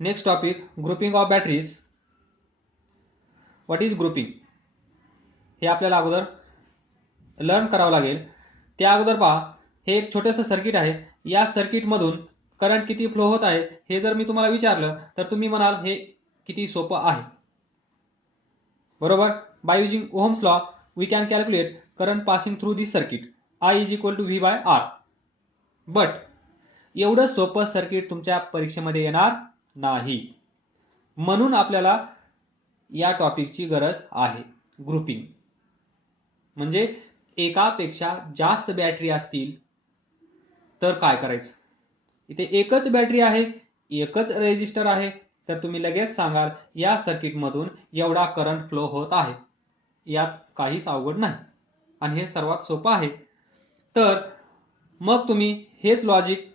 Next topic, grouping of batteries. What is grouping हे आपल्याला अगोदर लर्न करावं लागेल. त्या अगोदर पहा, हे एक छोटंसं सर्किट आहे. या सर्किटमधून करंट किती फ्लो होत आहे हे जर मी तुम्हाला विचारलं तर तुम्ही म्हणाल हे किती सोपं आहे, बरोबर. By using Ohm's law we can calculate current passing through this circuit, I is equal to V by R. But एवढं सोपं सर्किट तुमच्या परीक्षेमध्ये येणार नाही, म्हणून आपल्याला या टॉपिकची गरज आहे. ग्रुपिंग म्हणजे एकापेक्षा जास्त बॅटरी असतील तर काय करायचं. इथे एकच बॅटरी आहे, एकच रेजिस्टर आहे, तर तुम्ही लगेच सांगाल या सर्किटमधून एवढा करंट फ्लो होत आहे. यात काहीच अवघड नाही आणि हे सर्वात सोपं आहे. तर मग तुम्ही हेच लॉजिक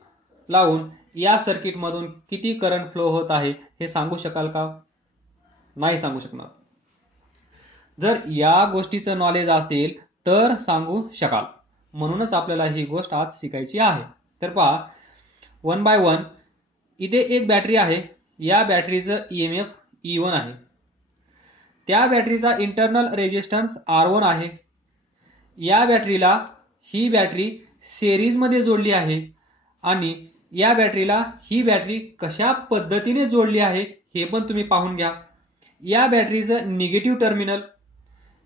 लावून या सर्किटमधून किती करंट फ्लो होत आहे हे सांगू शकाल का? नाही सांगू शकणार. जर या गोष्टीचं नॉलेज असेल तर सांगू शकाल, म्हणूनच आपल्याला ही गोष्ट आज शिकायची आहे. तर पहा, वन बाय वन. इथे एक बॅटरी आहे, या बॅटरीचं EMF E1 आहे, त्या बॅटरीचा इंटरनल रेजिस्टन्स R1 आहे. या बॅटरीला ही बॅटरी सिरीजमध्ये जोडली आहे आणि या बॅटरीला ही बॅटरी कशा पद्धतीने जोडली आहे हे पण तुम्ही पाहून घ्या. या बॅटरीचं निगेटिव्ह टर्मिनल,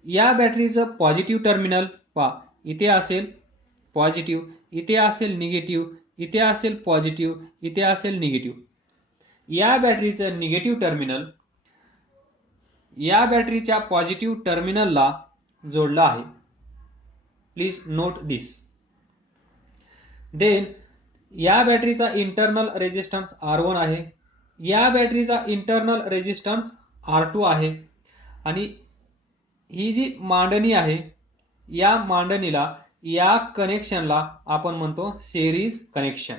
या बॅटरीचं पॉझिटिव्ह टर्मिनल पहा, इथे असेल पॉझिटिव्ह, इथे असेल निगेटिव्ह, इथे असेल पॉझिटिव्ह, इथे असेल निगेटिव्ह. या बॅटरीचं निगेटिव्ह टर्मिनल या बॅटरीच्या पॉझिटिव्ह टर्मिनलला जोडलं आहे. Please note this. देन या बॅटरीचा इंटरनल रेजिस्टन्स R1 आहे, या बॅटरीचा इंटरनल रेजिस्टन्स R2 आहे आणि ही जी मांडणी आहे या मांडणीला, या कनेक्शनला आपण म्हणतो सिरीज कनेक्शन.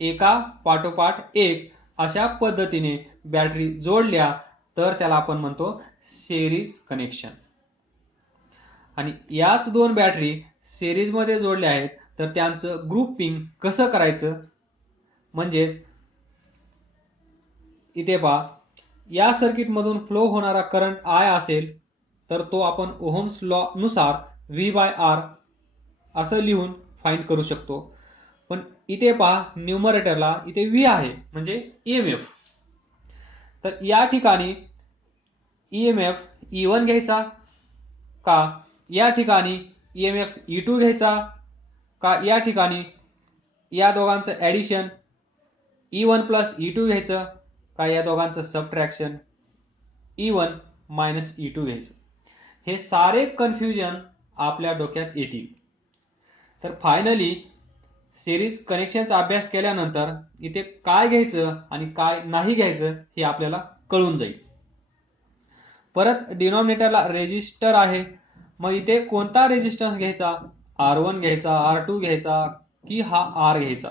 एका पाठोपाठ एक अशा पद्धतीने बॅटरी जोडल्या तर त्याला आपण म्हणतो सिरीज कनेक्शन. आणि याच दोन बॅटरी सिरीजमध्ये जोडल्या आहेत तर त्यांचं ग्रुपिंग कसं करायचं, म्हणजेच इथे पहा, या सर्किटमधून फ्लो होणारा करंट I असेल तर तो आपण ओहम्स लॉ नुसार V बाय R असं लिहून फाइंड करू शकतो. पण इथे पहा, न्यूमरेटरला इथे V आहे म्हणजे EMF. तर या ठिकाणी EMF E1 घ्यायचा का, या ठिकाणी EMF E2 घ्यायचा का, या ठिकाणी या दोघांचं ॲडिशन E1 प्लस E2 घ्यायचं का, या दोघांचं सबट्रॅक्शन E1 मायनस E2 घ्यायचं. हे सारे कन्फ्युजन आपल्या डोक्यात येतील. तर फायनली सिरीज कनेक्शनचा अभ्यास केल्यानंतर इथे काय घ्यायचं आणि काय नाही घ्यायचं हे आपल्याला कळून जाईल. परत डिनॉमिनेटरला रेजिस्टर आहे, मग इथे कोणता रेजिस्टन्स घ्यायचा, R1 घ्यायचा, R2 घ्यायचा की हा R घ्यायचा,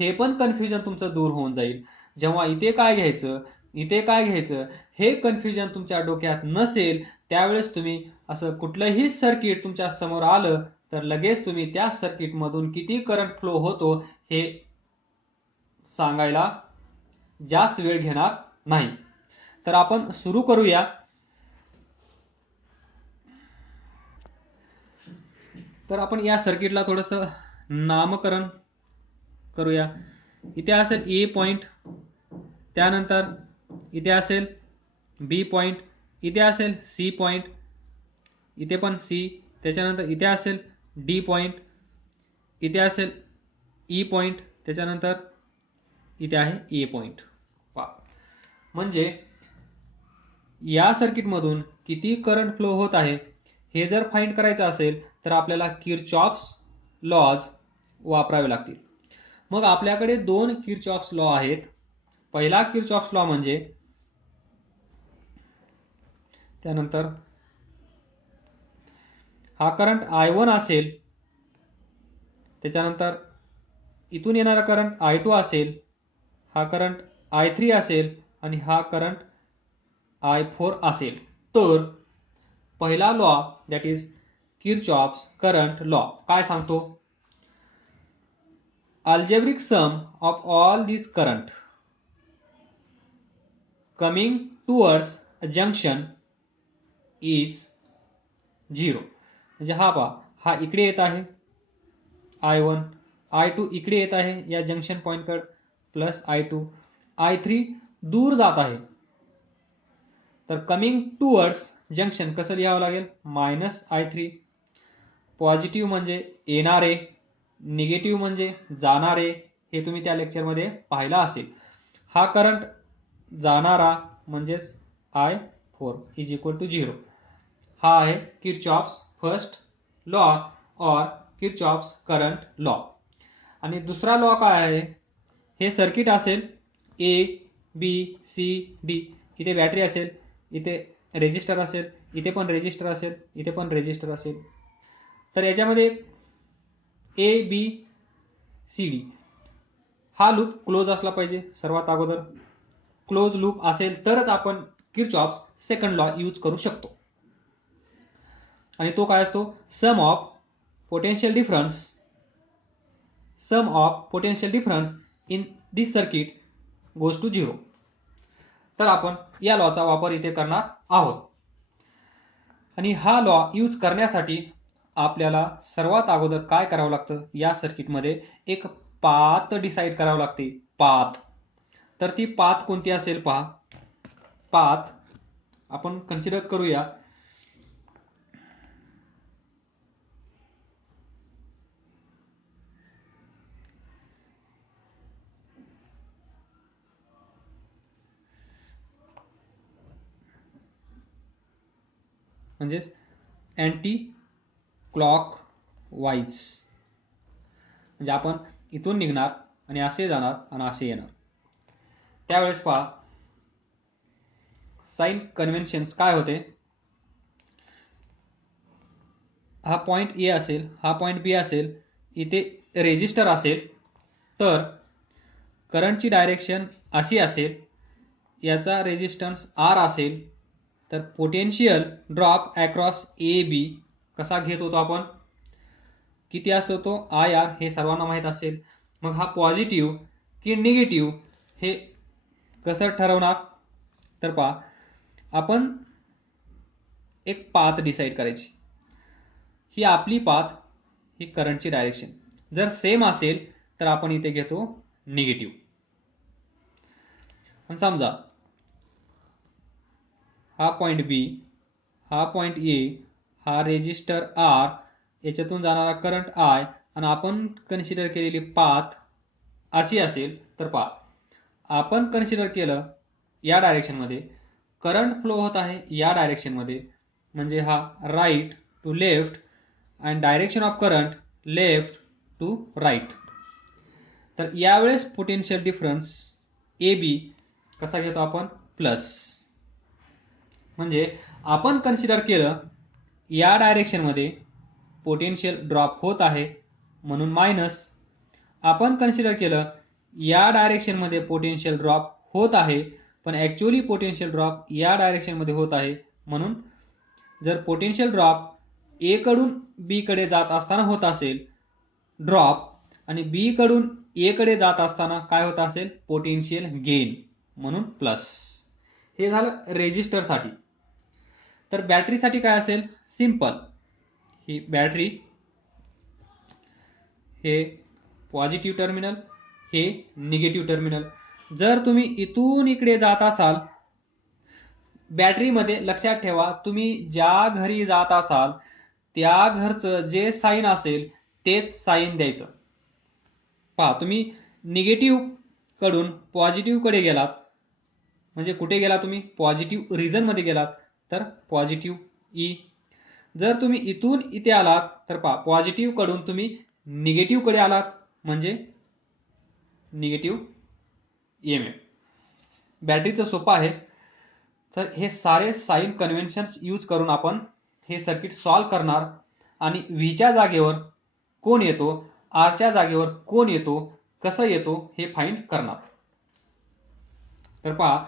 हे पण कन्फ्युजन तुमचं दूर होऊन जाईल. जेव्हा इथे काय घ्यायचं, इथे काय घ्यायचं हे कन्फ्युजन तुमच्या डोक्यात नसेल त्यावेळेस तुम्ही असं कुठलंही सर्किट तुमच्या समोर आलं तर लगेच तुम्ही त्या सर्किटमधून किती करंट फ्लो होतो हे सांगायला जास्त वेळ घेणार नाही. तर आपण सुरू करूया. तर आपण या सर्किटला थोडंसं नामकरण करूया. इथे असेल A पॉइंट, त्यानंतर इथे असेल B पॉइंट, इथे असेल C पॉइंट, इथे पण C, त्याच्यानंतर इथे असेल D पॉइंट, इथे असेल E पॉइंट, त्याच्यानंतर इथे आहे A पॉइंट. म्हणजे या सर्किटमधून किती करंट फ्लो होत आहे हे जर फाइंड करायचं असेल तर आपल्याला किरचॉफ्स लॉज वापरावे लागतील. मग आपल्याकडे दोन किरचॉफ्स लॉ आहेत. पहिला किरचॉफ्स लॉ म्हणजे, त्यानंतर हा करंट I1 असेल, त्याच्यानंतर इथून येणारा करंट I2 असेल, हा करंट I3 असेल आणि हा करंट I4 असेल. तर पहिला law that is Kirchhoff's current law काय सांगतो, algebraic sum of all this current coming towards a junction is 0. म्हणजे हा पहा, हा इकडे येत आहे I1, I2 इकडे येत आहे या जंक्शन पॉइंटकडे प्लस I2, I3 दूर जात आहे. तर कमिंग टुवर्ड्स जंक्शन कसं लिहावं लागेल, -I3. पॉझिटिव्ह म्हणजे येणारे, निगेटिव्ह म्हणजे जाणारे, हे तुम्ही त्या लेक्चरमध्ये पाहिलं असेल. हा करंट जाणारा म्हणजेच I4 इज इक्वल टू 0. हा आहे किरचॉफ्स फर्स्ट लॉ और किरचॉफ्स करंट लॉ. आणि दुसरा लॉ काय आहे, हे सर्किट असेल A B C D, इथे बॅटरी असेल, इथे रेजिस्टर असेल, इथे पण रेजिस्टर असेल, इथे पण रेजिस्टर असेल. तर याच्यामध्ये A B C D हा लूप क्लोज असला पाहिजे. सर्वात अगोदर क्लोज लूप असेल तरच आपण किरचॉफ्स सेकंड लॉ यूज करू शकतो. आणि तो काय असतो, sum of potential difference in this circuit goes to 0. तर आपण या लॉचा वापर इथे करणार आहोत. आणि हा लॉ यूज करण्यासाठी आपल्याला सर्वात अगोदर काय करावं लागतं, या सर्किटमध्ये एक पाथ डिसाइड करावं लागते. पाथ, तर ती पाथ कोणती असेल पहा. पाथ आपण कन्सिडर करूया म्हणजेच अँटी क्लॉक वाईज. म्हणजे आपण इथून निघणार आणि असे जाणार आणि असे येणार. त्यावेळेस पहा साइन कन्व्हेन्शन्स काय होते. हा पॉइंट ए असेल, हा पॉइंट बी असेल, इथे रेजिस्टर असेल, तर करंटची डायरेक्शन अशी असेल, याचा रेजिस्टन्स R असेल, तर potential drop across A B कसा घेत होतो आपण, किती असतो तो IR, हे सर्वांना माहीत असेल. मग हा पॉझिटिव्ह की निगेटिव्ह हे कसं ठरवणार, तर पहा आपण एक पाथ डिसाइड करायची. ही आपली पाथ, ही करंटची डायरेक्शन जर सेम असेल तर आपण इथे घेतो निगेटिव्ह. पण समजा हा पॉइंट बी, हा पॉइंट ए, हा रेजिस्टर R, याच्यातून जाणारा करंट I, आणि आपण कन्सिडर केलेली पाथ अशी असेल, तर पहा आपण कन्सिडर केलं या डायरेक्शनमध्ये करंट फ्लो होत आहे, या डायरेक्शनमध्ये म्हणजे हा right to left and direction of current left to right. तर यावेळेस पोटेन्शियल डिफरन्स ए बी कसा घेतो आपण, प्लस. म्हणजे आपण कन्सिडर केलं या डायरेक्शनमध्ये पोटेन्शियल ड्रॉप होत आहे म्हणून मायनस. आपण कन्सिडर केलं या डायरेक्शनमध्ये पोटेन्शियल ड्रॉप होत आहे पण ॲक्च्युअली पोटेन्शियल ड्रॉप या डायरेक्शनमध्ये होत आहे म्हणून. जर पोटेन्शियल ड्रॉप ए कडून बी कडे जात असताना होत असेल ड्रॉप, आणि बी कडून ए कडे जात असताना काय होत असेल, पोटेन्शियल गेन, म्हणून प्लस. हे झालं रेजिस्टरसाठी. तर बॅटरीसाठी काय असेल, सिंपल. ही बॅटरी, हे पॉझिटिव्ह टर्मिनल, हे निगेटिव्ह टर्मिनल. जर तुम्ही इथून इकडे जात असाल बॅटरीमध्ये, लक्षात ठेवा तुम्ही ज्या घरी जात असाल त्या घरचं जे साईन असेल तेच साईन द्यायचं. पहा तुम्ही निगेटिव्ह कडून पॉझिटिव्ह कडे गेलात म्हणजे कुठे गेला तुम्ही, पॉझिटिव्ह रिजन मध्ये गेलात, तर पॉझिटिव्ह ई. जर तुम्ही इथून इथे आलात तर पहा पॉझिटिव्ह कडून तुम्ही निगेटिव्ह कडे आलात म्हणजे निगेटिव्ह EMF. बॅटरीचं सोपं आहे. तर हे सारे साइन कन्व्हेन्शन्स यूज करून आपण हे सर्किट सॉल्व करणार आणि व्हीच्या जागेवर कोण येतो, आरच्या जागेवर कोण येतो, कसं येतो हे फाइंड करणार. तर पहा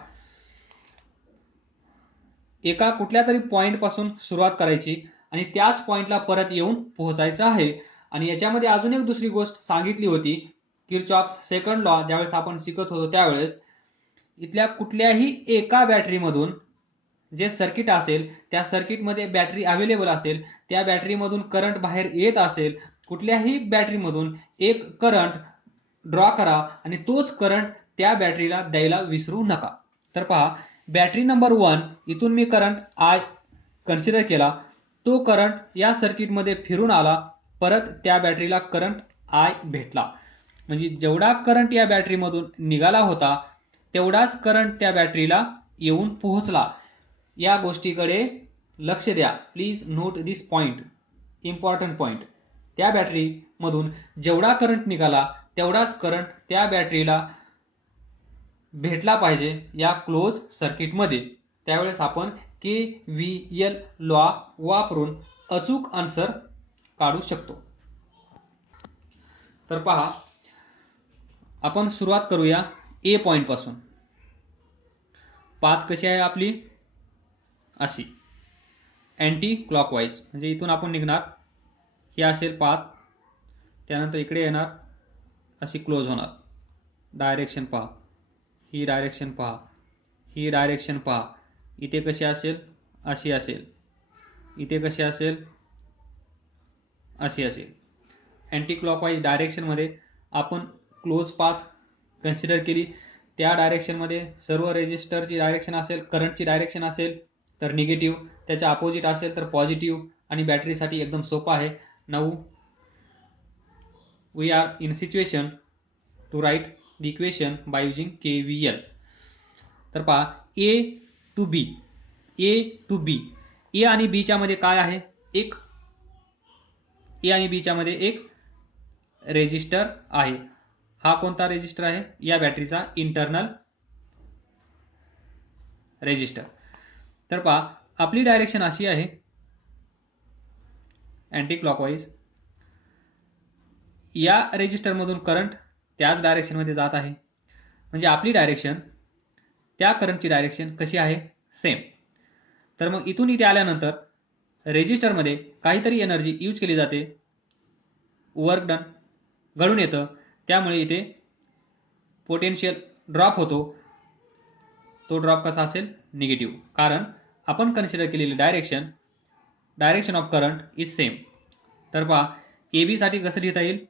एका कुठल्या तरी पॉइंट पासून सुरुवात करायची आणि त्याच पॉइंटला परत येऊन पोहोचायचं आहे. आणि याच्यामध्ये अजून एक दुसरी गोष्ट सांगितली होती, किरचॉफ्स सेकंड लॉ ज्यावेळेस आपण शिकत होतो त्यावेळेस, इथल्या कुठल्याही एका बॅटरीमधून जे सर्किट असेल त्या सर्किटमध्ये बॅटरी अवेलेबल असेल, त्या बॅटरीमधून करंट बाहेर येत असेल, कुठल्याही बॅटरीमधून एक करंट ड्रॉ करा आणि तोच करंट त्या बॅटरीला द्यायला विसरू नका. तर पहा, बॅटरी नंबर 1 इथून मी करंट आय कन्सिडर केला, तो करंट या सर्किटमध्ये फिरून आला, परत त्या बॅटरीला करंट आय भेटला. म्हणजे जेवढा करंट या बॅटरीमधून निघाला होता तेवढाच करंट त्या बॅटरीला येऊन पोहोचला. या गोष्टीकडे लक्ष द्या. Please note this point, important point. त्या बॅटरीमधून जेवढा करंट निघाला तेवढाच करंट त्या बॅटरीला भेटला पाहिजे या क्लोज सर्किटमध्ये. त्यावेळेस आपण KVL लॉ वापरून अचूक आन्सर काढू शकतो. तर पहा, आपण सुरुवात करूया ए पॉइंट पासून. पाथ कशी आहे आपली? अशी अँटी क्लॉकवाईज. म्हणजे इथून आपण निघणार, ही असेल पाथ, त्यानंतर इकडे येणार, अशी क्लोज होणार. डायरेक्शन पहा, ही डायरेक्शन पहा, ही डायरेक्शन पहा. इथे कशी असेल? अशी असेल. इथे कशी असेल? अशी असेल. अँटी क्लॉकवाईज डायरेक्शनमध्ये आपण क्लोज पाथ कन्सिडर केली. त्या डायरेक्शनमध्ये सर्व रेजिस्टरची डायरेक्शन असेल, करंटची डायरेक्शन असेल तर निगेटिव्ह, त्याच्या अपोजिट असेल तर पॉझिटिव्ह. आणि बॅटरीसाठी एकदम सोपं आहे. Now we are in situation to write the equation by using KVL. तर पहा, ए to be, A to be, ए आणि बीच्या मध्ये काय आहे? एक ए आणि बीच्या मध्ये एक रेजिस्टर आहे. हा कोणता रेजिस्टर आहे? या बॅटरीचा इंटरनल रेजिस्टर. तर पहा, आपली डायरेक्शन अशी आहे अँटी क्लॉकवाईज. या रेजिस्टरमधून करंट त्याच डायरेक्शनमध्ये जात आहे. म्हणजे आपली डायरेक्शन त्या करंटची डायरेक्शन कशी आहे? सेम. तर मग इथून इथे आल्यानंतर रेजिस्टरमध्ये काहीतरी एनर्जी यूज केली जाते, वर्क डन घडून येतं, त्यामुळे इथे पोटेन्शियल ड्रॉप होतो. तो ड्रॉप कसा असेल? निगेटिव्ह. कारण आपण कन्सिडर केलेली direction of current is same. तर पहा, ए बी साठी कसं लिहिता येईल?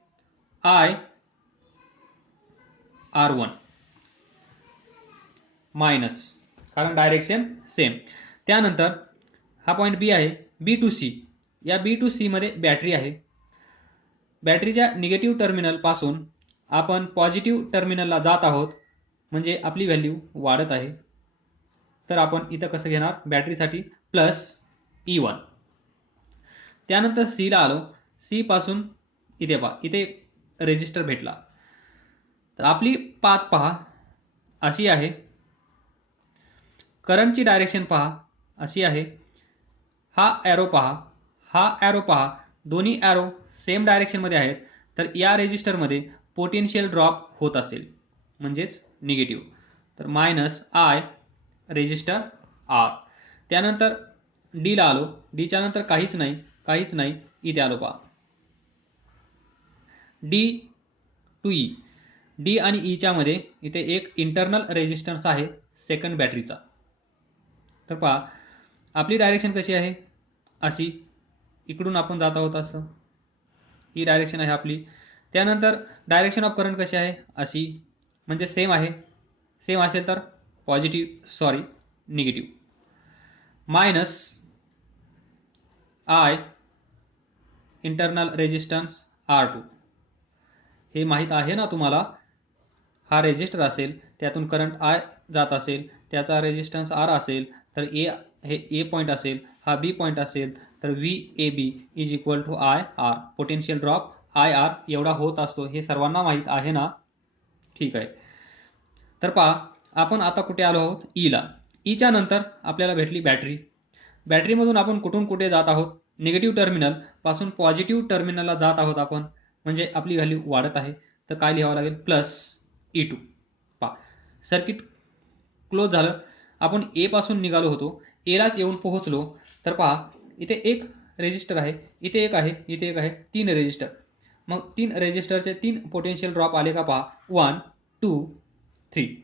IR1 मायनस, कारण डायरेक्शन सेम. त्यानंतर हा पॉइंट बी आहे, बी टू सी. या बी टू सी मध्ये बॅटरी आहे. बॅटरीच्या निगेटिव्ह टर्मिनल पासून आपण पॉझिटिव्ह टर्मिनलला जात आहोत, म्हणजे आपली व्हॅल्यू वाढत आहे. तर आपण इथं कसं घेणार? बॅटरीसाठी प्लस E1. त्यानंतर सी ला आलो, सी पासून इथे पहा, इथे रेजिस्टर भेटला. तर आपली पाथ पहा अशी आहे, करंटची डायरेक्शन पहा अशी आहे. हा ॲरो पहा, हा ॲरो पहा, दोन्ही ॲरो सेम डायरेक्शनमध्ये आहेत. तर या रेजिस्टरमध्ये पोटेन्शियल ड्रॉप होत असेल, म्हणजेच निगेटिव्ह. तर मायनस आय रेजिस्टर आर. त्यानंतर डी ला आलो, डीच्या नंतर काहीच नाही. इथे आलो पहा, डी टू ई. डी आणि ईच्या मध्ये इथे एक इंटरनल रेजिस्टन्स आहे सेकंड बॅटरीचा. तर पहा, आपली डायरेक्शन कशी आहे? अशी. इकडून आपण जात आहोत असं, ही डायरेक्शन आहे आपली. त्यानंतर डायरेक्शन ऑफ करंट कशी आहे? अशी. म्हणजे सेम आहे. सेम असेल तर negative. Minus I internal resistance R2. हे माहीत आहे ना तुम्हाला? हा रेजिस्टर असेल, त्यातून करंट आय जात असेल, त्याचा रेजिस्टन्स R असेल, तर हे ए पॉइंट असेल, हा बी पॉइंट असेल, तर VAB is equal to IR. Potential drop IR एवढा होत असतो, हे सर्वांना माहीत आहे ना? ठीक आहे. तर पहा, आपण आता कुठे आलो आहोत? ईला. ईच्या नंतर आपल्याला भेटली बॅटरी. बॅटरीमधून आपण कुठून कुठे जात आहोत? निगेटिव्ह टर्मिनल पासून पॉझिटिव्ह टर्मिनलला जात आहोत आपण, म्हणजे आपली व्हॅल्यू वाढत आहे. तर काय लिहावं लागेल? Plus E2. पहा, सर्किट क्लोज झालं. आपण ए पासून निघालो होतो, एलाच येऊन पोहोचलो. तर पहा, इथे एक रेजिस्टर आहे, इथे एक आहे, इथे एक आहे, 3 रेजिस्टर. मग 3 रेजिस्टरचे 3 पोटेन्शियल ड्रॉप आले का? पहा, 1 2 3.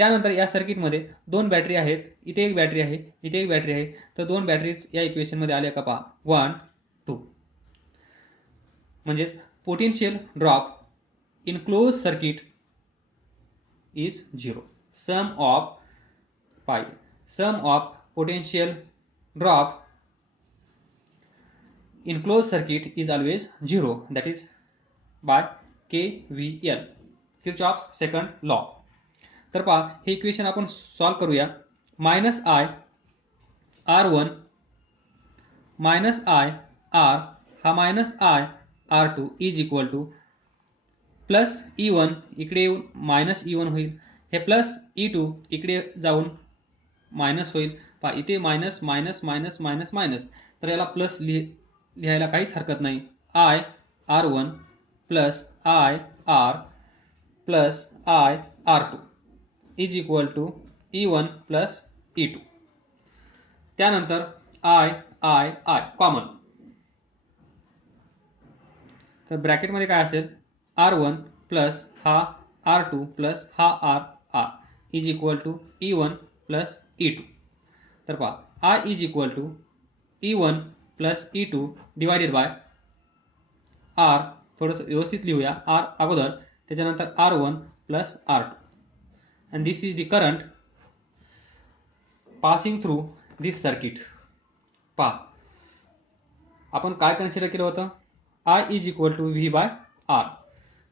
त्यानंतर या सर्किटमध्ये दोन बॅटरी आहेत, इथे एक बॅटरी आहे, इथे एक बॅटरी आहे, तर दोन बॅटरीज या इक्वेशनमध्ये आल्या का पहा, 1 2. म्हणजेच potential drop in close circuit is 0. Sum of potential drop in closed circuit is always 0, that is by KVL, Kirchhoff's second law. तर पहा हे इक्वेशन आपण सॉल्व करूया. Minus I R1 minus I R हा minus I R2 is equal two plus E1 इकडे येऊन minus E1 होईल, हे प्लस E2 इकडे जाऊन मायनस होईल. पहा इथे minus minus minus minus minus, तर याला प्लस लिहायला काहीच हरकत नाही. I R1 plus I R plus I R2 is equal to E1 plus E2. त्यानंतर आय आय आय कॉमन, तर ब्रॅकेटमध्ये काय असेल, R1 प्लस हा R2 प्लस हा R is equal to E1 plus E2. तर पहा I is equal to E1 plus E2 divided by R, थोडंसं व्यवस्थित लिहूया, R अगोदर, त्याच्यानंतर R1 plus R2, and this is the current passing through this circuit. पहा आपण काय कन्सिडर केलं होतं, I is equal to V by R.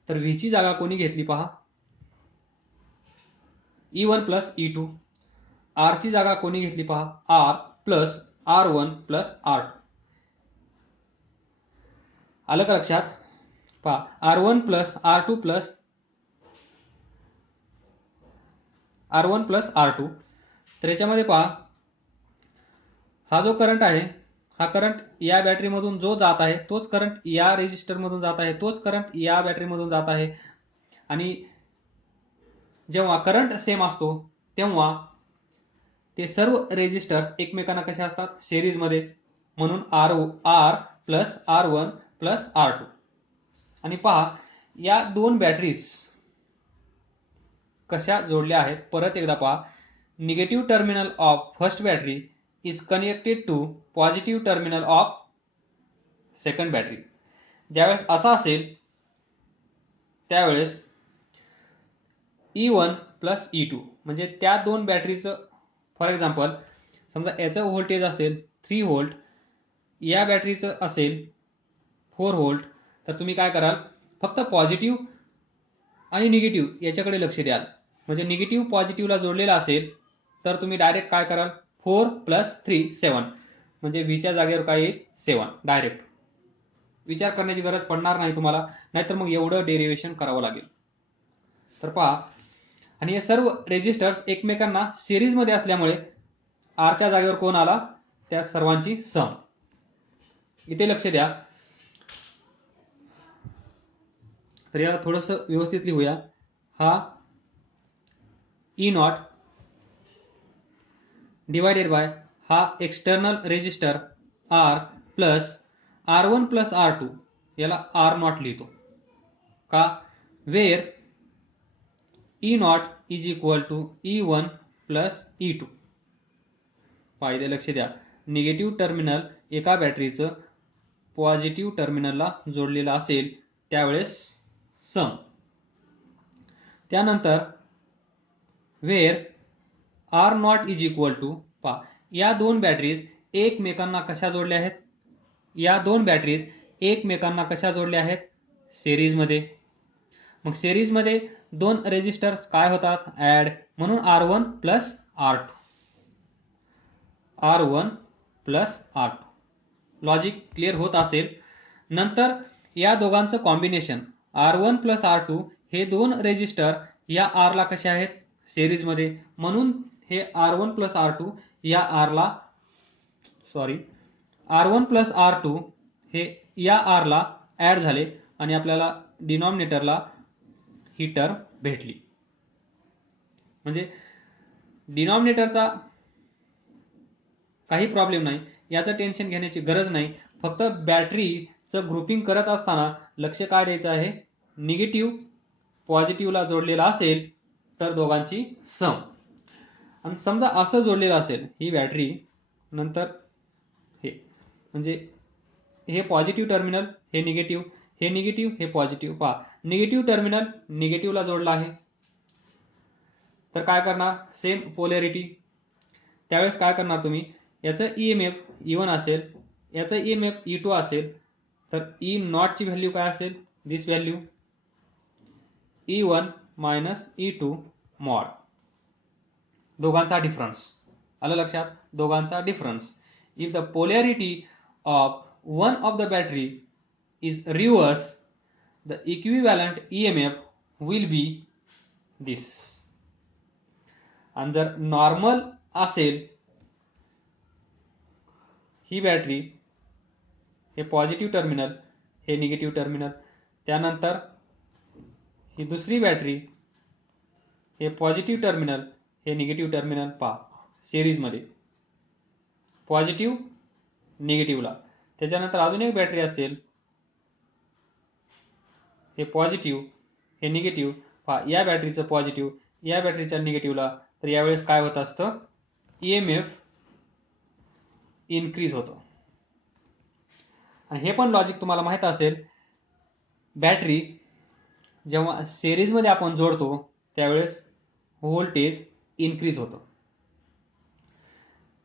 तर V ची जागा कोणी घेतली पहा, E1 प्लस E2. R ची जागा कोणी घेतली पहा, R plus R1 plus R2. आलं का लक्षात? पहा R1 plus R2 plus R1 plus R2. तर याच्यामध्ये पहा हा जो करंट आहे, हा करंट या बॅटरीमधून जो जात आहे तोच करंट या रेजिस्टरमधून जात आहे, तोच करंट या बॅटरीमधून जात आहे. आणि जेव्हा करंट सेम असतो तेव्हा ते सर्व रेजिस्टर्स एकमेकांना कसे असतात, सिरीजमध्ये. म्हणून R plus R1 plus R2. आणि पहा या दोन बॅटरीज कशा जोडल्या आहेत, परत एकदा पहा. Negative terminal of first battery is connected to positive terminal of second battery. ज्यावेळेस असा असेल त्यावेळेस E1 प्लस E2 म्हणजे त्या दोन बॅटरीचं, फॉर एक्झाम्पल समजा याचं व्होल्टेज असेल 3 व्होल्ट, या बॅटरीचं असेल 4 व्होल्ट, तर तुम्ही काय कराल, फक्त पॉझिटिव्ह आणि निगेटिव्ह याच्याकडे लक्ष द्याल. म्हणजे निगेटिव्ह पॉझिटिव्हला जोडलेला असेल तर तुम्ही डायरेक्ट काय कराल, 4 प्लस 3 7, म्हणजे व्हीच्या जागेवर काय येईल 7. डायरेक्ट विचार करण्याची गरज पडणार नाही तुम्हाला, नाहीतर मग एवढं डेरिव्हेशन करावं लागेल. तर पहा, आणि हे सर्व रेजिस्टर्स एकमेकांना सिरीजमध्ये असल्यामुळे आरच्या जागेवर कोण आला, त्या सर्वांची सम. इथे लक्ष द्या. तर याला थोडंसं व्यवस्थित लिहूया. हा E0 डिवायडेड बाय हा external resistor R plus R1 plus R2, याला R0 लिहितो का, where E0 is equal to E1 plus E2. फायदे लक्ष द्या, निगेटिव्ह टर्मिनल एका बॅटरीचं पॉझिटिव्ह टर्मिनलला जोडलेलं असेल त्यावेळेस सम. त्यानंतर wear R0 is equal to, पहा या दोन बॅटरीज एकमेकांना कशा जोडल्या आहेत, या दोन बॅटरीज एकमेकांना कशा जोडल्या आहेत, सिरीजमध्ये. मग सिरीजमध्ये दोन रेजिस्टर्स काय होतात, ऍड, म्हणून R1 plus R2, R1 plus R2. Logic clear होत असेल. नंतर या दोघांचं कॉम्बिनेशन R1 प्लस R2, हे दोन रेजिस्टर या R ला कसे आहेत, सिरीजमध्ये, म्हणून हे R1 प्लस R2 या R1 प्लस R2 हे या R ला ऍड झाले आणि आपल्याला डिनॉमिनेटरला ही टर्म भेटली. म्हणजे डिनॉमिनेटरचा काही प्रॉब्लेम नाही, याचं टेन्शन घेण्याची गरज नाही. फक्त बॅटरीचं ग्रुपिंग करत असताना लक्ष काय द्यायचं आहे, निगेटिव्ह पॉझिटिव्हला जोडलेला असेल तर दोघांची सम. आणि समजा असं जोडलेलं असेल ही बॅटरी, नंतर हे म्हणजे हे पॉझिटिव्ह टर्मिनल, हे निगेटिव्ह, हे निगेटिव्ह, हे पॉझिटिव्ह. पहा, निगेटिव्ह टर्मिनल निगेटिव्हला जोडला आहे, तर काय करणार, सेम पोलॅरिटी. त्यावेळेस काय करणार तुम्ही, याचं EMF E1 असेल, याचं EMF E2 असेल, तर E नॉटची व्हॅल्यू काय असेल, this value E1 minus E2 mod. दोघांचा डिफरन्स आलं लक्षात, दोघांचा difference. If the polarity of one of the battery is reverse, the equivalent EMF will be this. आणि जर नॉर्मल असेल ही बॅटरी, हे पॉझिटिव्ह टर्मिनल, हे निगेटिव्ह टर्मिनल, त्यानंतर ही दुसरी बॅटरी, हे पॉझिटिव्ह टर्मिनल, हे निगेटिव्ह टर्मिनल. पहा सिरीजमध्ये पॉझिटिव्ह निगेटिव्हला. त्याच्यानंतर अजून एक बॅटरी असेल, हे पॉझिटिव्ह, हे निगेटिव्ह. पहा या बॅटरीचं पॉझिटिव्ह, या बॅटरीच्या निगेटिव्हला, तर यावेळेस काय होत असतं, EMF इन्क्रीज होतो. आणि हे पण लॉजिक तुम्हाला माहित असेल, बॅटरी जेव्हा सिरीजमध्ये आपण जोडतो त्यावेळेस व्होल्टेज इन्क्रीज होतं.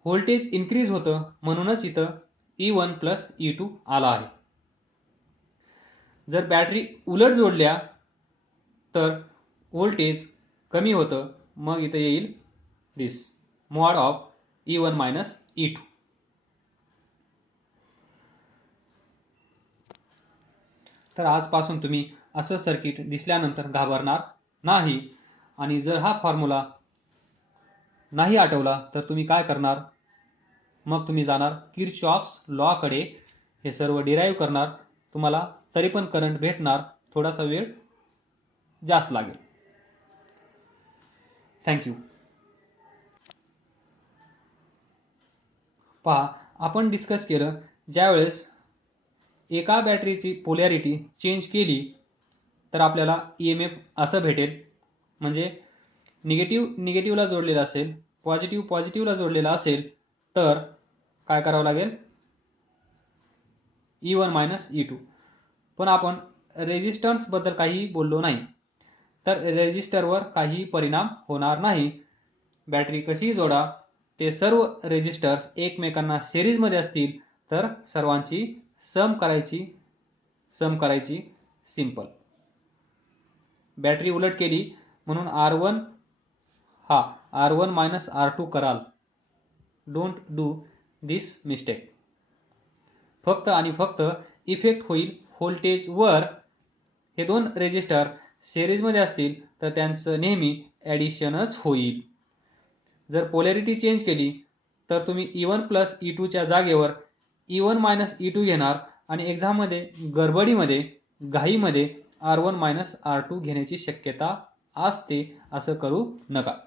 व्होल्टेज इन्क्रीज होतं म्हणूनच इथं E1 प्लस E2 आला आहे. जर बॅटरी उलट जोडल्या तर व्होल्टेज कमी होतं, मग इथं येईल दिस mod of E1 minus E2. तर आजपासून तुम्ही असं सर्किट दिसल्यानंतर घाबरणार नाही. आणि जर हा फॉर्म्युला नाही आठवला तर तुम्ही काय करणार, मग तुम्ही जाणार किर्चॉफ्स लॉ कडे, हे सर्व डिराईव्ह करणार. तुम्हाला तरी पण करंट भेटणार, थोडासा वेळ जास्त लागेल. थँक्यू. पहा, आपण डिस्कस केलं ज्यावेळेस एका बॅटरीची पोलॅरिटी चेंज केली तर आपल्याला EMF असं भेटेल. म्हणजे निगेटिव्ह निगेटिव्हला जोडलेला असेल, पॉझिटिव्ह पॉझिटिव्हला जोडलेला असेल, तर काय करावं लागेल, E1 मायनस E2. पण आपण रेजिस्टन्स बद्दल काही बोललो नाही, तर रेजिस्टरवर काही परिणाम होणार नाही. बॅटरी कशीही जोडा, ते सर्व रेजिस्टर्स एकमेकांना सिरीजमध्ये असतील तर सर्वांची सम करायची सिंपल. बॅटरी उलट केली म्हणून R1 हा R1 मायनस R2 कराल. Don't do this mistake. फक्त आणि फक्त इफेक्ट होईल व्होल्टेजवर. हे दोन रेजिस्टर सिरीजमध्ये असतील तर त्यांचं नेहमी ॲडिशनच होईल. जर पोलॅरिटी चेंज केली तर तुम्ही E1 प्लस E2 च्या जागेवर E1 मायनस E2 घेणार आणि एक्झाममध्ये गडबडीमध्ये घाईमध्ये R1 मायनस R2 घेण्याची शक्यता असते. असं करू नका.